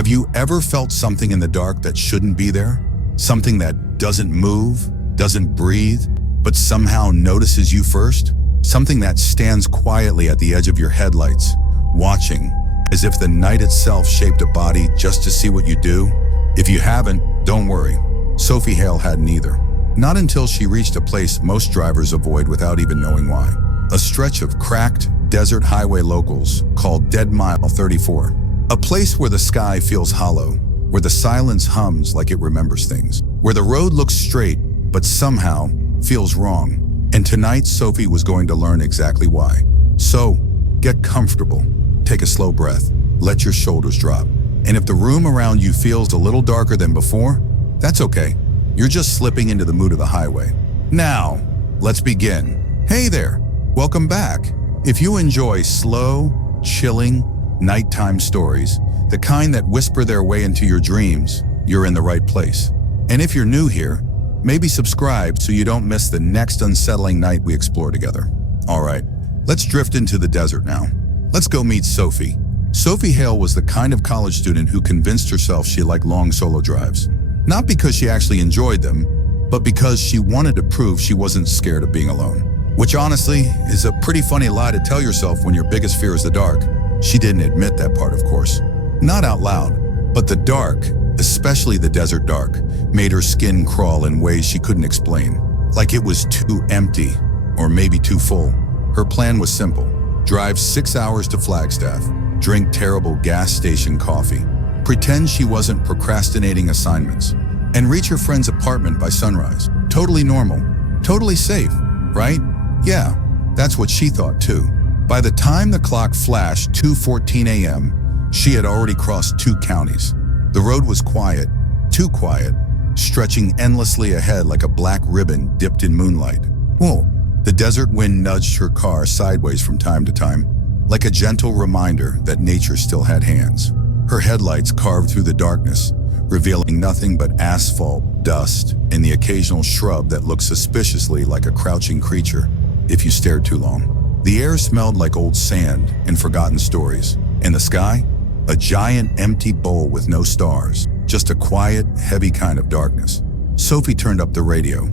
Have you ever felt something in the dark that shouldn't be there? Something that doesn't move, doesn't breathe, but somehow notices you first? Something that stands quietly at the edge of your headlights, watching, as if the night itself shaped a body just to see what you do? If you haven't, don't worry. Sophie Hale hadn't either. Not until she reached a place most drivers avoid without even knowing why. A stretch of cracked, desert highway locals called Dead Mile 34. A place where the sky feels hollow, where the silence hums like it remembers things, where the road looks straight but somehow feels wrong. And tonight, Sophie was going to learn exactly why. So, get comfortable, take a slow breath, let your shoulders drop. And if the room around you feels a little darker than before, that's okay. You're just slipping into the mood of the highway. Now, let's begin. Hey there, welcome back. If you enjoy slow, chilling, nighttime stories, the kind that whisper their way into your dreams, you're in the right place. And if you're new here, maybe subscribe so you don't miss the next unsettling night we explore together. All right, let's drift into the desert now. Let's go meet Sophie. Sophie Hale was the kind of college student who convinced herself she liked long solo drives. Not because she actually enjoyed them, but because she wanted to prove she wasn't scared of being alone. Which honestly is a pretty funny lie to tell yourself when your biggest fear is the dark. She didn't admit that part, of course. Not out loud, but the dark, especially the desert dark, made her skin crawl in ways she couldn't explain. Like it was too empty, or maybe too full. Her plan was simple. Drive 6 hours to Flagstaff, drink terrible gas station coffee, pretend she wasn't procrastinating assignments, and reach her friend's apartment by sunrise. Totally normal, totally safe, right? Yeah, that's what she thought too. By the time the clock flashed 2:14 a.m., she had already crossed 2 counties. The road was quiet, too quiet, stretching endlessly ahead like a black ribbon dipped in moonlight. Whoa, the desert wind nudged her car sideways from time to time, like a gentle reminder that nature still had hands. Her headlights carved through the darkness, revealing nothing but asphalt, dust, and the occasional shrub that looked suspiciously like a crouching creature if you stared too long. The air smelled like old sand and forgotten stories. And the sky? A giant empty bowl with no stars, just a quiet, heavy kind of darkness. Sophie turned up the radio.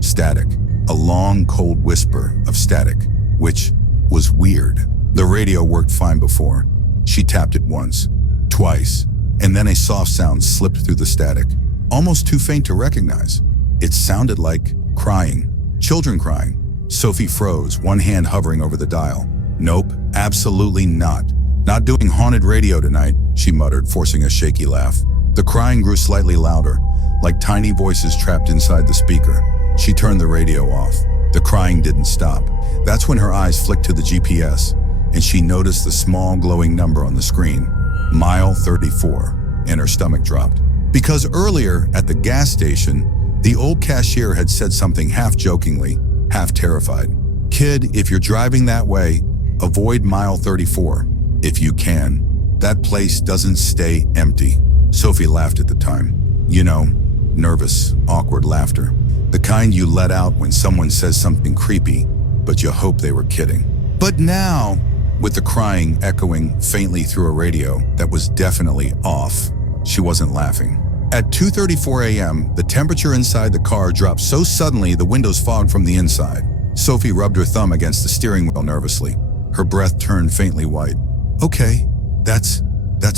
Static. A long, cold whisper of static, which was weird. The radio worked fine before. She tapped it once, twice, and then a soft sound slipped through the static, almost too faint to recognize. It sounded like crying, children crying. Sophie froze, one hand hovering over the dial. Nope, absolutely not. Not doing haunted radio tonight, she muttered, forcing a shaky laugh. The crying grew slightly louder, like tiny voices trapped inside the speaker. She turned the radio off. The crying didn't stop. That's when her eyes flicked to the GPS, and she noticed the small glowing number on the screen, mile 34, and her stomach dropped. Because earlier, at the gas station, the old cashier had said something half jokingly, half terrified. Kid, if you're driving that way, avoid mile 34. If you can. That place doesn't stay empty. Sophie laughed at the time. You know, nervous, awkward laughter. The kind you let out when someone says something creepy, but you hope they were kidding. But now, with the crying echoing faintly through a radio that was definitely off, she wasn't laughing. At 2:34 a.m., the temperature inside the car dropped so suddenly the windows fogged from the inside. Sophie rubbed her thumb against the steering wheel nervously. Her breath turned faintly white. Okay, that's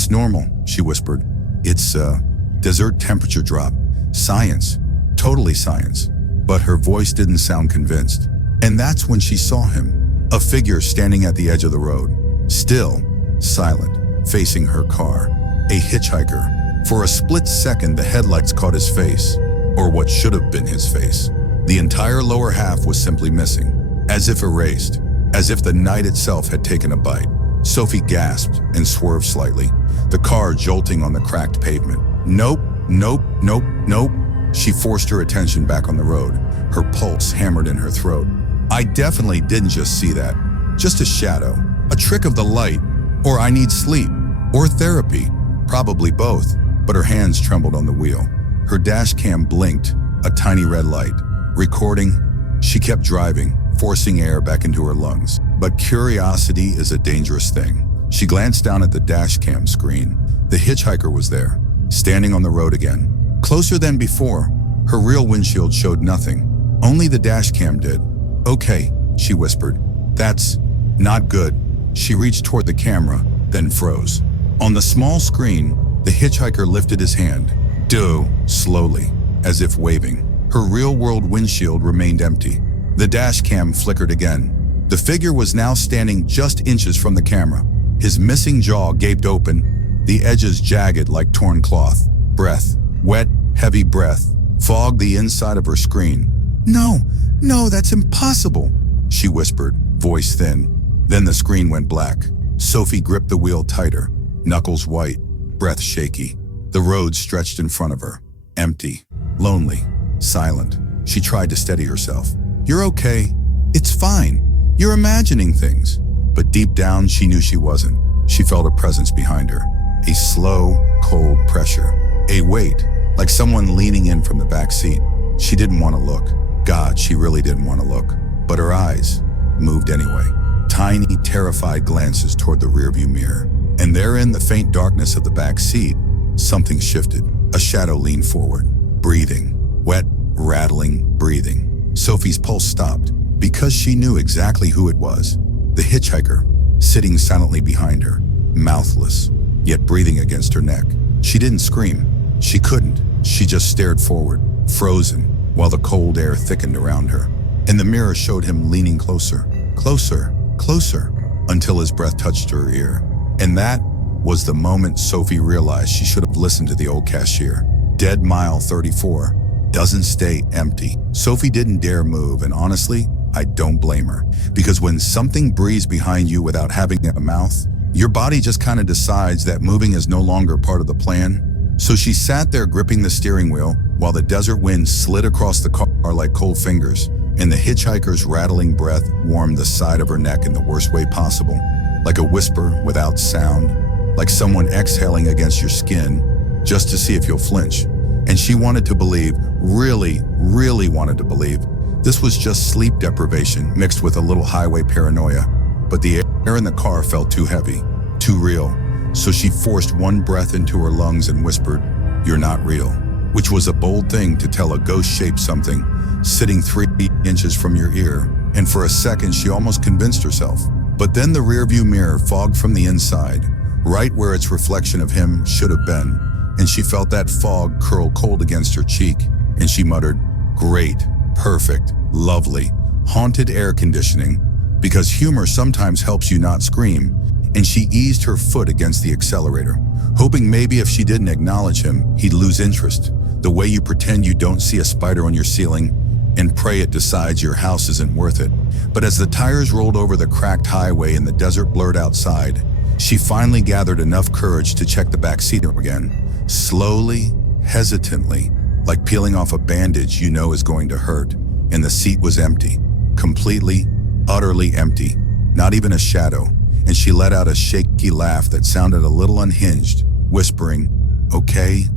normal, she whispered. It's a desert temperature drop. Science, totally science. But her voice didn't sound convinced. And that's when she saw him, a figure standing at the edge of the road, still, silent, facing her car. A hitchhiker. For a split second, the headlights caught his face, or what should have been his face. The entire lower half was simply missing, as if erased, as if the night itself had taken a bite. Sophie gasped and swerved slightly, the car jolting on the cracked pavement. Nope, nope, nope, nope. She forced her attention back on the road, her pulse hammered in her throat. I definitely didn't just see that. Just a shadow, a trick of the light, or I need sleep, or therapy, probably both. But her hands trembled on the wheel. Her dash cam blinked, a tiny red light. Recording, she kept driving, forcing air back into her lungs. But curiosity is a dangerous thing. She glanced down at the dash cam screen. The hitchhiker was there, standing on the road again. Closer than before, her rear windshield showed nothing. Only the dashcam did. "Okay," she whispered. "That's not good." She reached toward the camera, then froze. On the small screen, the hitchhiker lifted his hand. "Do," slowly, as if waving. Her real-world windshield remained empty. The dashcam flickered again. The figure was now standing just inches from the camera. His missing jaw gaped open, the edges jagged like torn cloth. Breath, wet, heavy breath, fogged the inside of her screen. No, that's impossible," she whispered, voice thin. Then the screen went black. Sophie gripped the wheel tighter, knuckles white, breath shaky. The road stretched in front of her, empty, lonely, silent. She tried to steady herself. "You're okay. It's fine. You're imagining things." But deep down, she knew she wasn't. She felt a presence behind her. A slow, cold pressure. A weight, like someone leaning in from the back seat. She didn't want to look. God, she really didn't want to look. But her eyes moved anyway. Tiny, terrified glances toward the rearview mirror. And there in the faint darkness of the back seat, something shifted. A shadow leaned forward, breathing. Wet, rattling breathing. Sophie's pulse stopped, because she knew exactly who it was. The hitchhiker, sitting silently behind her, mouthless, yet breathing against her neck. She didn't scream. She couldn't. She just stared forward, frozen, while the cold air thickened around her. And the mirror showed him leaning closer, closer, closer, until his breath touched her ear. And that was the moment Sophie realized she should have listened to the old cashier. Dead mile 34 doesn't stay empty. Sophie didn't dare move, and honestly, I don't blame her. Because when something breathes behind you without having a mouth, your body just kind of decides that moving is no longer part of the plan. So she sat there gripping the steering wheel while the desert wind slid across the car like cold fingers, and the hitchhiker's rattling breath warmed the side of her neck in the worst way possible. Like a whisper without sound, like someone exhaling against your skin just to see if you'll flinch. And she wanted to believe, really, really wanted to believe, this was just sleep deprivation mixed with a little highway paranoia. But the air in the car felt too heavy, too real. So she forced one breath into her lungs and whispered, "You're not real," which was a bold thing to tell a ghost-shaped something sitting 3 inches from your ear. And for a second, she almost convinced herself. But then the rearview mirror fogged from the inside, right where its reflection of him should have been. And she felt that fog curl cold against her cheek. And she muttered, "Great, perfect, lovely, haunted air conditioning," because humor sometimes helps you not scream. And she eased her foot against the accelerator, hoping maybe if she didn't acknowledge him, he'd lose interest. The way you pretend you don't see a spider on your ceiling and pray it decides your house isn't worth it. But as the tires rolled over the cracked highway and the desert blurred outside, she finally gathered enough courage to check the back seat again. Slowly, hesitantly, like peeling off a bandage you know is going to hurt. And the seat was empty. Completely, utterly empty. Not even a shadow. And she let out a shaky laugh that sounded a little unhinged, whispering, okay,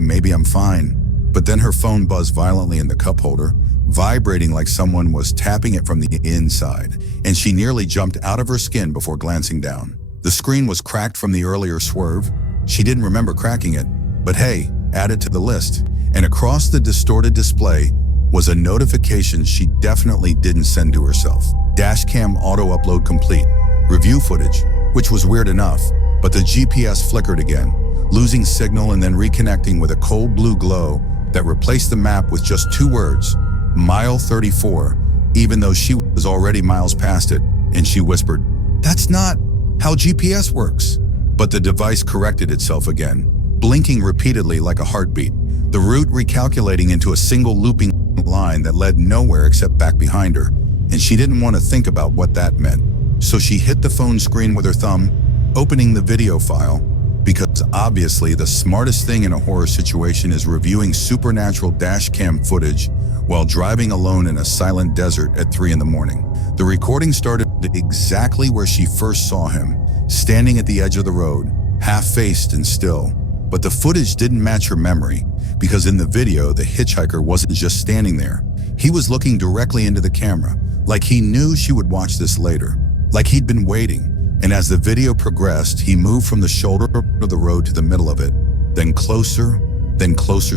maybe I'm fine." But then her phone buzzed violently in the cup holder, vibrating like someone was tapping it from the inside, and she nearly jumped out of her skin before glancing down. The screen was cracked from the earlier swerve. She didn't remember cracking it, but hey, add it to the list. And across the distorted display was a notification she definitely didn't send to herself. Dashcam auto upload complete. Review footage, which was weird enough, but the GPS flickered again, losing signal and then reconnecting with a cold blue glow that replaced the map with just 2 words, mile 34, even though she was already miles past it, and she whispered, "That's not how GPS works." But the device corrected itself again, blinking repeatedly like a heartbeat, the route recalculating into a single looping line that led nowhere except back behind her, and she didn't want to think about what that meant. So she hit the phone screen with her thumb, opening the video file, because obviously the smartest thing in a horror situation is reviewing supernatural dashcam footage while driving alone in a silent desert at 3 in the morning. The recording started exactly where she first saw him, standing at the edge of the road, half-faced and still. But the footage didn't match her memory, because in the video, the hitchhiker wasn't just standing there. He was looking directly into the camera, like he knew she would watch this later, like he'd been waiting. And as the video progressed, he moved from the shoulder of the road to the middle of it, then closer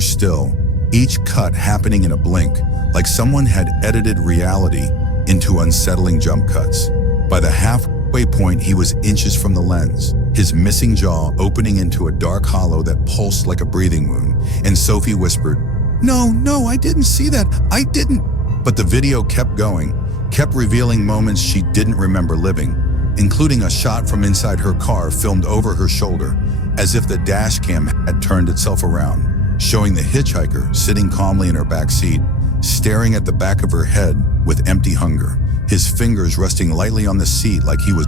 still, each cut happening in a blink, like someone had edited reality into unsettling jump cuts. By the halfway point, he was inches from the lens, his missing jaw opening into a dark hollow that pulsed like a breathing wound, and Sophie whispered, No, I didn't see that, I didn't." But the video kept going, kept revealing moments she didn't remember living, including a shot from inside her car filmed over her shoulder, as if the dashcam had turned itself around, showing the hitchhiker sitting calmly in her back seat, staring at the back of her head with empty hunger, his fingers resting lightly on the seat like he was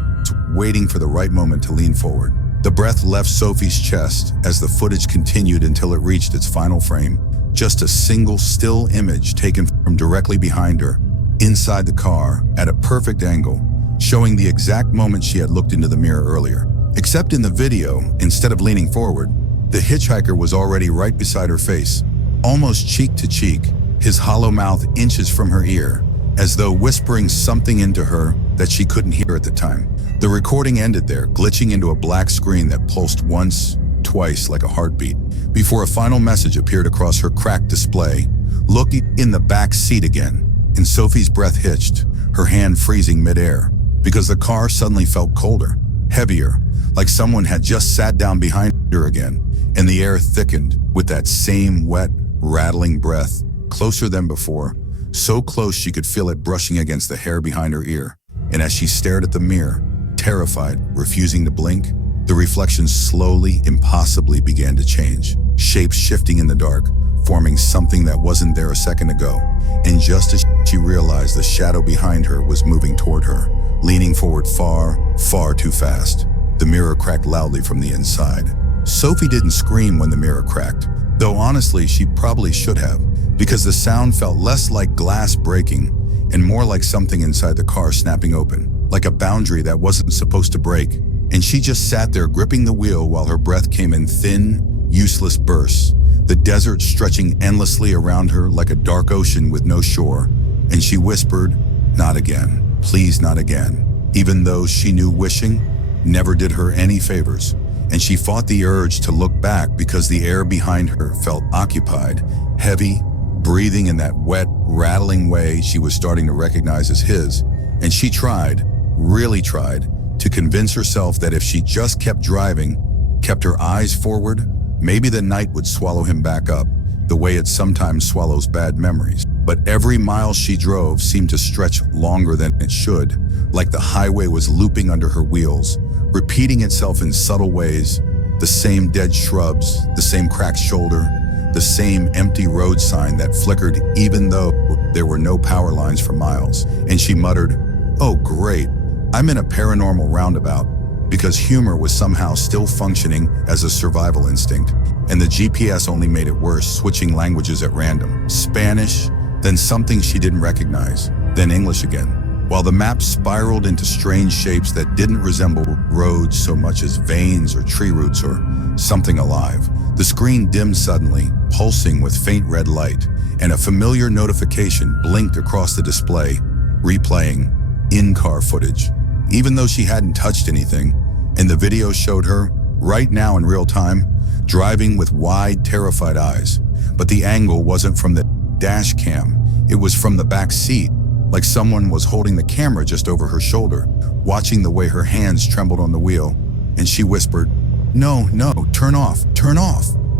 waiting for the right moment to lean forward. The breath left Sophie's chest as the footage continued until it reached its final frame, just a single still image taken from directly behind her, inside the car, at a perfect angle, showing the exact moment she had looked into the mirror earlier. Except in the video, instead of leaning forward, the hitchhiker was already right beside her face, almost cheek to cheek, his hollow mouth inches from her ear, as though whispering something into her that she couldn't hear at the time. The recording ended there, glitching into a black screen that pulsed once, twice like a heartbeat, before a final message appeared across her cracked display. "Look in the back seat again." And Sophie's breath hitched, her hand freezing midair, because the car suddenly felt colder, heavier, like someone had just sat down behind her again, and the air thickened with that same wet, rattling breath, closer than before, so close she could feel it brushing against the hair behind her ear. And as she stared at the mirror, terrified, refusing to blink, the reflection slowly, impossibly began to change, shapes shifting in the dark, forming something that wasn't there a second ago. And just as she realized the shadow behind her was moving toward her, leaning forward far, far too fast, the mirror cracked loudly from the inside. Sophie didn't scream when the mirror cracked, though honestly she probably should have, because the sound felt less like glass breaking and more like something inside the car snapping open, like a boundary that wasn't supposed to break. And she just sat there gripping the wheel while her breath came in thin, useless bursts, the desert stretching endlessly around her like a dark ocean with no shore. And she whispered, "Not again, please not again," even though she knew wishing never did her any favors. And she fought the urge to look back because the air behind her felt occupied, heavy, breathing in that wet, rattling way she was starting to recognize as his. And she tried, really tried, to convince herself that if she just kept driving, kept her eyes forward, maybe the night would swallow him back up, the way it sometimes swallows bad memories. But every mile she drove seemed to stretch longer than it should, like the highway was looping under her wheels, repeating itself in subtle ways, the same dead shrubs, the same cracked shoulder, the same empty road sign that flickered even though there were no power lines for miles. And she muttered, "Oh great, I'm in a paranormal roundabout," because humor was somehow still functioning as a survival instinct, and the GPS only made it worse, switching languages at random. Spanish, then something she didn't recognize, then English again, while the map spiraled into strange shapes that didn't resemble roads so much as veins or tree roots or something alive. The screen dimmed suddenly, pulsing with faint red light, and a familiar notification blinked across the display, replaying in-car footage. Even though she hadn't touched anything, and the video showed her, right now in real time, driving with wide, terrified eyes. But the angle wasn't from the dash cam, it was from the back seat, like someone was holding the camera just over her shoulder, watching the way her hands trembled on the wheel. And she whispered, No, turn off.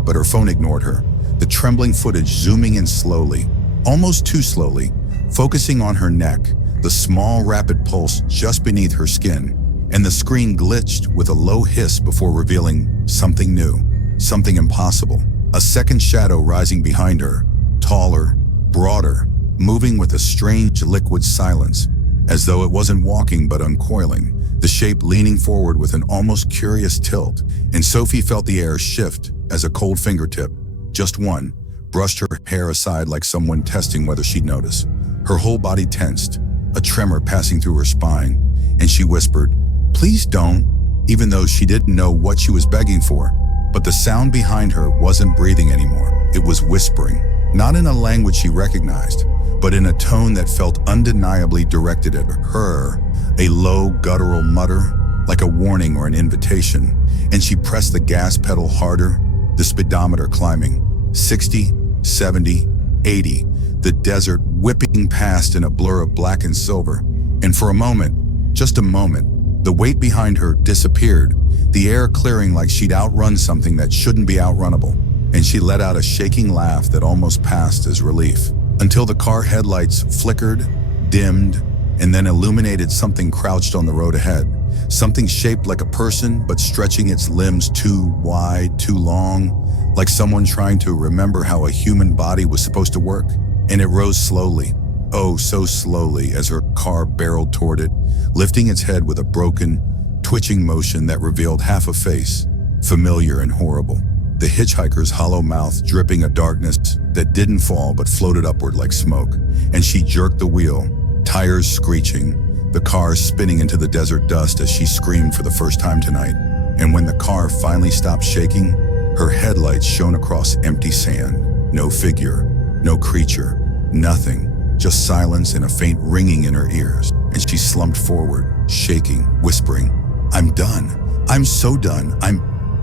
But her phone ignored her, the trembling footage zooming in slowly, almost too slowly, focusing on her neck, the small rapid pulse just beneath her skin, and the screen glitched with a low hiss before revealing something new, something impossible. A second shadow rising behind her, taller, broader, moving with a strange liquid silence, as though it wasn't walking but uncoiling, the shape leaning forward with an almost curious tilt. And Sophie felt the air shift as a cold fingertip, just one, brushed her hair aside like someone testing whether she'd notice. Her whole body tensed, a tremor passing through her spine, and she whispered, "Please don't," even though she didn't know what she was begging for. But the sound behind her wasn't breathing anymore. It was whispering, not in a language she recognized, but in a tone that felt undeniably directed at her, a low, guttural mutter, like a warning or an invitation, and she pressed the gas pedal harder, the speedometer climbing. 60, 70, 80, the desert whipping past in a blur of black and silver. And for a moment, just a moment, the weight behind her disappeared, the air clearing like she'd outrun something that shouldn't be outrunnable. And she let out a shaking laugh that almost passed as relief, until the car headlights flickered, dimmed, and then illuminated something crouched on the road ahead. Something shaped like a person, but stretching its limbs too wide, too long, like someone trying to remember how a human body was supposed to work. And it rose slowly, oh so slowly, as her car barreled toward it, lifting its head with a broken, twitching motion that revealed half a face, familiar and horrible. The hitchhiker's hollow mouth dripping a darkness that didn't fall but floated upward like smoke. And she jerked the wheel, tires screeching, the car spinning into the desert dust as she screamed for the first time tonight. And when the car finally stopped shaking, her headlights shone across empty sand. No figure, no creature, nothing, just silence and a faint ringing in her ears. And she slumped forward, shaking, whispering, "I'm done. I'm so done.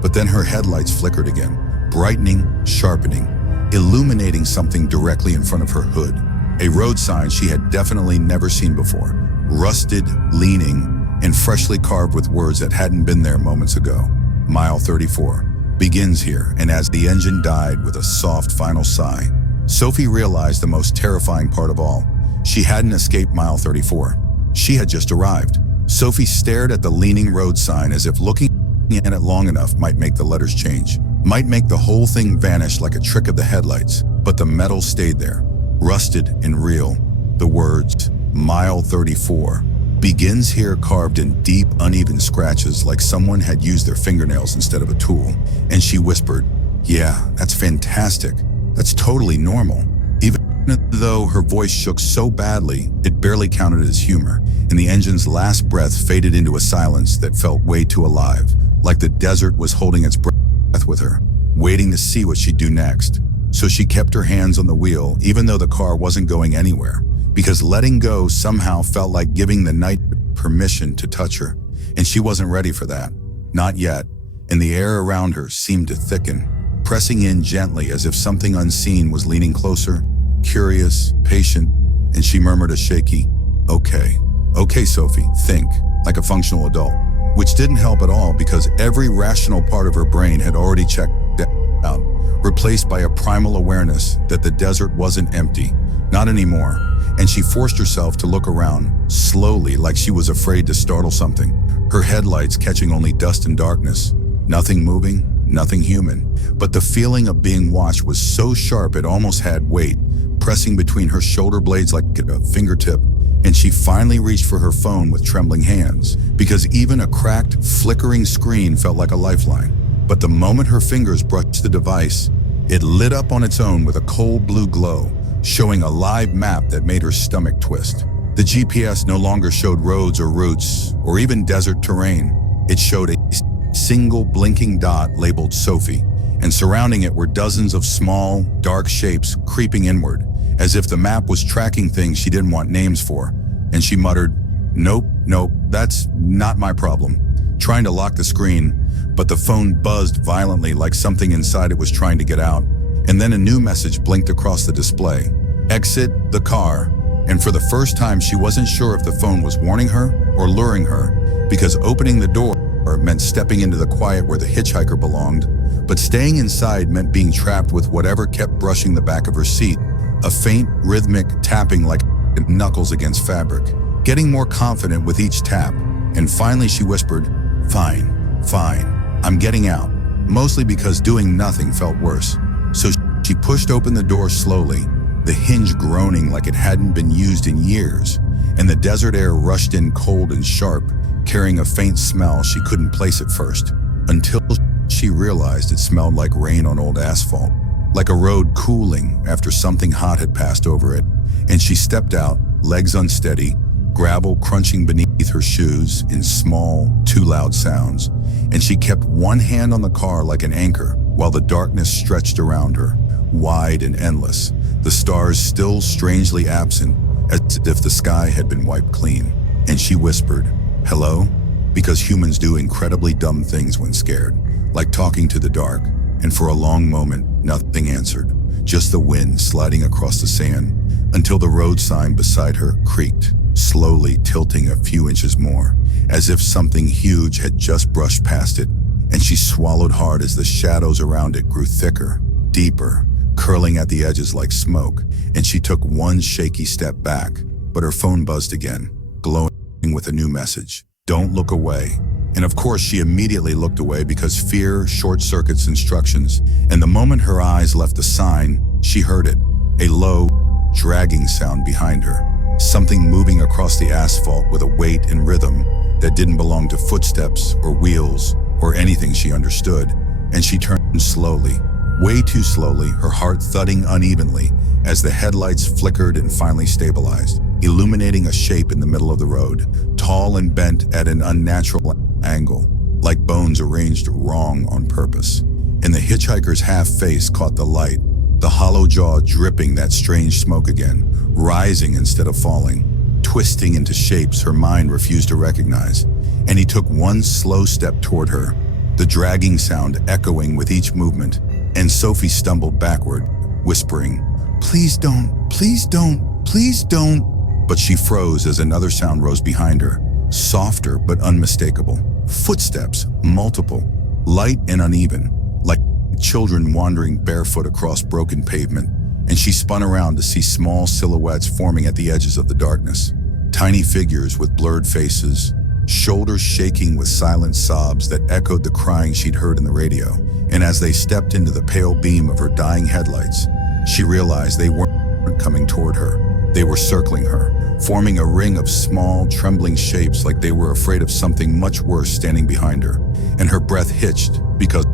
But then her headlights flickered again, brightening, sharpening, illuminating something directly in front of her hood. A road sign she had definitely never seen before, rusted, leaning, and freshly carved with words that hadn't been there moments ago. Mile 34 begins here, and as the engine died with a soft final sigh, Sophie realized the most terrifying part of all. She hadn't escaped mile 34. She had just arrived. Sophie stared at the leaning road sign as if looking at it long enough might make the letters change, might make the whole thing vanish like a trick of the headlights. But the metal stayed there, rusted and real. The words, Mile 34, begins here, carved in deep, uneven scratches like someone had used their fingernails instead of a tool. And she whispered, "Yeah, that's fantastic. That's totally normal." Even though her voice shook so badly, it barely counted as humor, and the engine's last breath faded into a silence that felt way too alive, like the desert was holding its breath with her, waiting to see what she'd do next. So she kept her hands on the wheel, even though the car wasn't going anywhere, because letting go somehow felt like giving the night permission to touch her, and she wasn't ready for that. Not yet, and the air around her seemed to thicken, pressing in gently as if something unseen was leaning closer, curious, patient, and she murmured a shaky, "Okay, okay, Sophie, think, like a functional adult," which didn't help at all because every rational part of her brain had already checked out, replaced by a primal awareness that the desert wasn't empty, not anymore, and she forced herself to look around, slowly, like she was afraid to startle something, her headlights catching only dust and darkness. Nothing moving, nothing human, but the feeling of being watched was so sharp it almost had weight, pressing between her shoulder blades like a fingertip, and she finally reached for her phone with trembling hands, because even a cracked, flickering screen felt like a lifeline. But the moment her fingers brushed the device, it lit up on its own with a cold blue glow, showing a live map that made her stomach twist. The GPS no longer showed roads or routes, or even desert terrain. It showed a single blinking dot labeled Sophie, and surrounding it were dozens of small, dark shapes creeping inward, as if the map was tracking things she didn't want names for. And she muttered, "Nope, that's not my problem," trying to lock the screen, but the phone buzzed violently like something inside it was trying to get out. And then a new message blinked across the display, "Exit the car." And for the first time, she wasn't sure if the phone was warning her or luring her, because opening the door meant stepping into the quiet where the hitchhiker belonged, but staying inside meant being trapped with whatever kept brushing the back of her seat, a faint, rhythmic tapping like knuckles against fabric, getting more confident with each tap. And finally she whispered, Fine, I'm getting out," mostly because doing nothing felt worse. So she pushed open the door slowly, the hinge groaning like it hadn't been used in years, and the desert air rushed in cold and sharp, carrying a faint smell she couldn't place at first, until she realized it smelled like rain on old asphalt, like a road cooling after something hot had passed over it. And she stepped out, legs unsteady, gravel crunching beneath her shoes in small, too loud sounds, and she kept one hand on the car like an anchor while the darkness stretched around her, wide and endless, the stars still strangely absent, as if the sky had been wiped clean. And she whispered, "Hello?" because humans do incredibly dumb things when scared, like talking to the dark, and for a long moment, nothing answered, just the wind sliding across the sand, until the road sign beside her creaked, slowly tilting a few inches more, as if something huge had just brushed past it, and she swallowed hard as the shadows around it grew thicker, deeper, curling at the edges like smoke, and she took one shaky step back, but her phone buzzed again, glowing with a new message. Don't look away. And of course, she immediately looked away because fear short-circuits instructions, and the moment her eyes left the sign, she heard it, a low, dragging sound behind her, something moving across the asphalt with a weight and rhythm that didn't belong to footsteps or wheels or anything she understood, and she turned slowly, way too slowly, her heart thudding unevenly as the headlights flickered and finally stabilized, illuminating a shape in the middle of the road, tall and bent at an unnatural angle, like bones arranged wrong on purpose. And the hitchhiker's half-face caught the light, the hollow jaw dripping that strange smoke again, rising instead of falling, twisting into shapes her mind refused to recognize. And he took one slow step toward her, the dragging sound echoing with each movement, and Sophie stumbled backward, whispering, "Please don't, please don't, please don't." But she froze as another sound rose behind her, softer but unmistakable. Footsteps, multiple, light and uneven, like children wandering barefoot across broken pavement, and she spun around to see small silhouettes forming at the edges of the darkness. Tiny figures with blurred faces, shoulders shaking with silent sobs that echoed the crying she'd heard in the radio. And as they stepped into the pale beam of her dying headlights, she realized they weren't coming toward her. They were circling her, forming a ring of small, trembling shapes like they were afraid of something much worse standing behind her. And her breath hitched because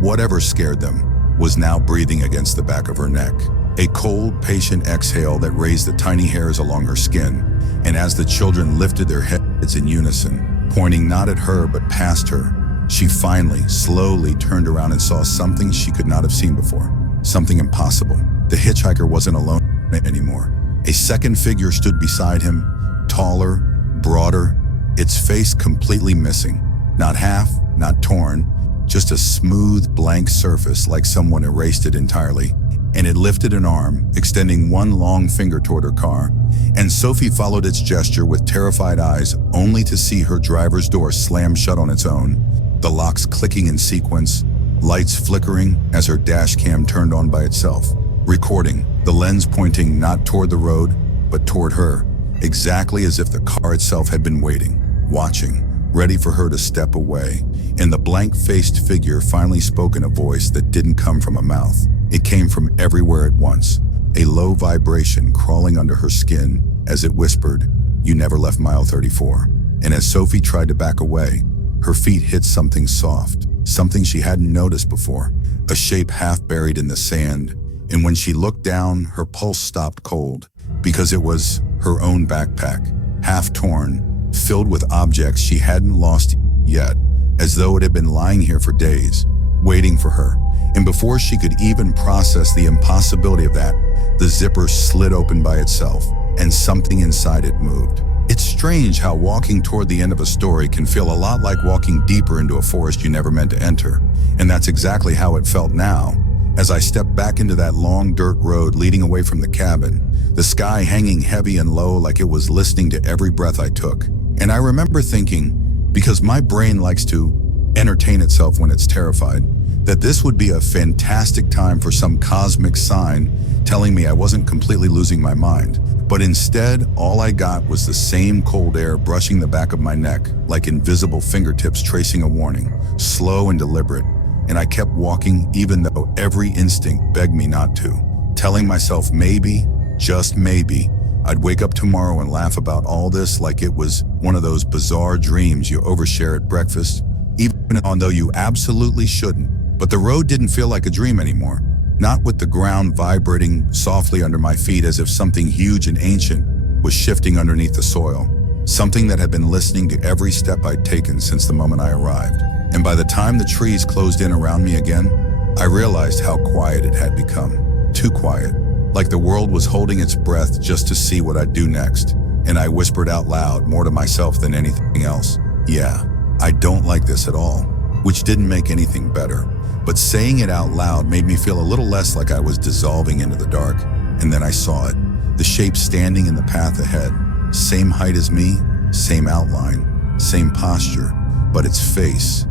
whatever scared them was now breathing against the back of her neck. A cold, patient exhale that raised the tiny hairs along her skin. And as the children lifted their heads in unison, pointing not at her but past her, she finally, slowly turned around and saw something she could not have seen before. Something impossible. The hitchhiker wasn't alone anymore. A second figure stood beside him, taller, broader, its face completely missing. Not half, not torn, just a smooth, blank surface like someone erased it entirely. And it lifted an arm, extending one long finger toward her car, and Sophie followed its gesture with terrified eyes, only to see her driver's door slam shut on its own, the locks clicking in sequence, lights flickering as her dash cam turned on by itself, recording, the lens pointing not toward the road, but toward her, exactly as if the car itself had been waiting, watching, ready for her to step away. And the blank-faced figure finally spoke in a voice that didn't come from a mouth. It came from everywhere at once, a low vibration crawling under her skin as it whispered, "You never left mile 34. And as Sophie tried to back away, her feet hit something soft, something she hadn't noticed before, a shape half buried in the sand. And when she looked down, her pulse stopped cold, because it was her own backpack, half torn, filled with objects she hadn't lost yet, as though it had been lying here for days, waiting for her. And before she could even process the impossibility of that, the zipper slid open by itself, and something inside it moved. It's strange how walking toward the end of a story can feel a lot like walking deeper into a forest you never meant to enter. And that's exactly how it felt now, as I stepped back into that long dirt road leading away from the cabin, the sky hanging heavy and low like it was listening to every breath I took. And I remember thinking, because my brain likes to entertain itself when it's terrified, that this would be a fantastic time for some cosmic sign telling me I wasn't completely losing my mind. But instead, all I got was the same cold air brushing the back of my neck, like invisible fingertips tracing a warning, slow and deliberate. And I kept walking even though every instinct begged me not to, telling myself maybe, just maybe, I'd wake up tomorrow and laugh about all this like it was one of those bizarre dreams you overshare at breakfast, even though you absolutely shouldn't. But the road didn't feel like a dream anymore, not with the ground vibrating softly under my feet as if something huge and ancient was shifting underneath the soil, something that had been listening to every step I'd taken since the moment I arrived. And by the time the trees closed in around me again, I realized how quiet it had become. Too quiet, like the world was holding its breath just to see what I'd do next. And I whispered out loud, more to myself than anything else, Yeah, I don't like this at all, which didn't make anything better. But saying it out loud made me feel a little less like I was dissolving into the dark. And then I saw it, the shape standing in the path ahead. Same height as me, same outline, same posture, but its face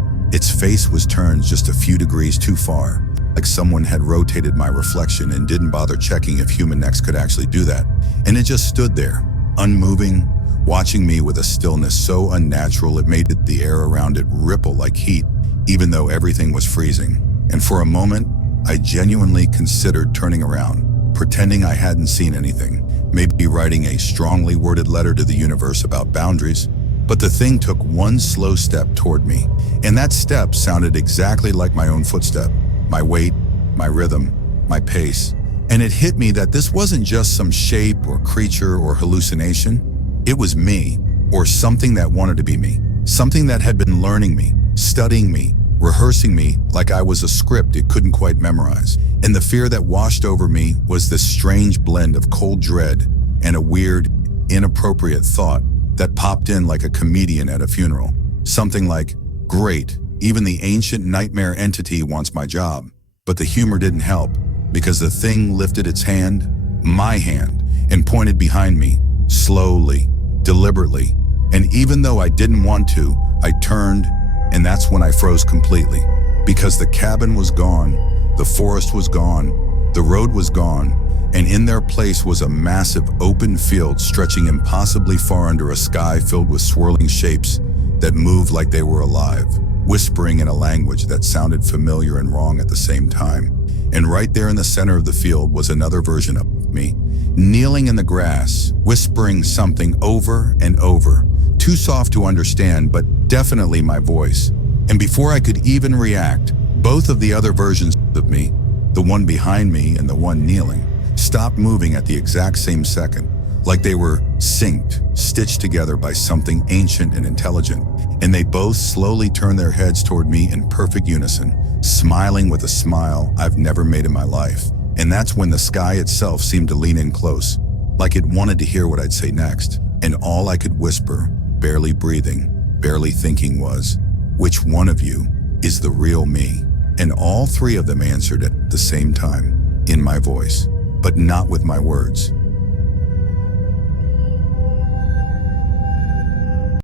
was turned just a few degrees too far, like someone had rotated my reflection and didn't bother checking if human necks could actually do that. And it just stood there, unmoving, watching me with a stillness so unnatural it made the air around it ripple like heat, even though everything was freezing. And for a moment, I genuinely considered turning around, pretending I hadn't seen anything, maybe writing a strongly worded letter to the universe about boundaries. But the thing took one slow step toward me, and that step sounded exactly like my own footstep, my weight, my rhythm, my pace. And it hit me that this wasn't just some shape or creature or hallucination. It was me, or something that wanted to be me, something that had been learning me, studying me, rehearsing me like I was a script it couldn't quite memorize. And the fear that washed over me was this strange blend of cold dread and a weird, inappropriate thought that popped in like a comedian at a funeral. Something like, great, even the ancient nightmare entity wants my job. But the humor didn't help, because the thing lifted its hand, my hand, and pointed behind me, slowly, deliberately. And even though I didn't want to, I turned, and that's when I froze completely. Because the cabin was gone, the forest was gone, the road was gone, and in their place was a massive open field stretching impossibly far under a sky filled with swirling shapes that moved like they were alive, whispering in a language that sounded familiar and wrong at the same time. And right there in the center of the field was another version of me, kneeling in the grass, whispering something over and over, too soft to understand, but definitely my voice. And before I could even react, both of the other versions of me, the one behind me and the one kneeling, stopped moving at the exact same second, like they were synced, stitched together by something ancient and intelligent. And they both slowly turned their heads toward me in perfect unison, smiling with a smile I've never made in my life. And that's when the sky itself seemed to lean in close, like it wanted to hear what I'd say next. And all I could whisper, barely breathing, barely thinking, was, "Which one of you is the real me?" And all three of them answered at the same time, in my voice, but not with my words.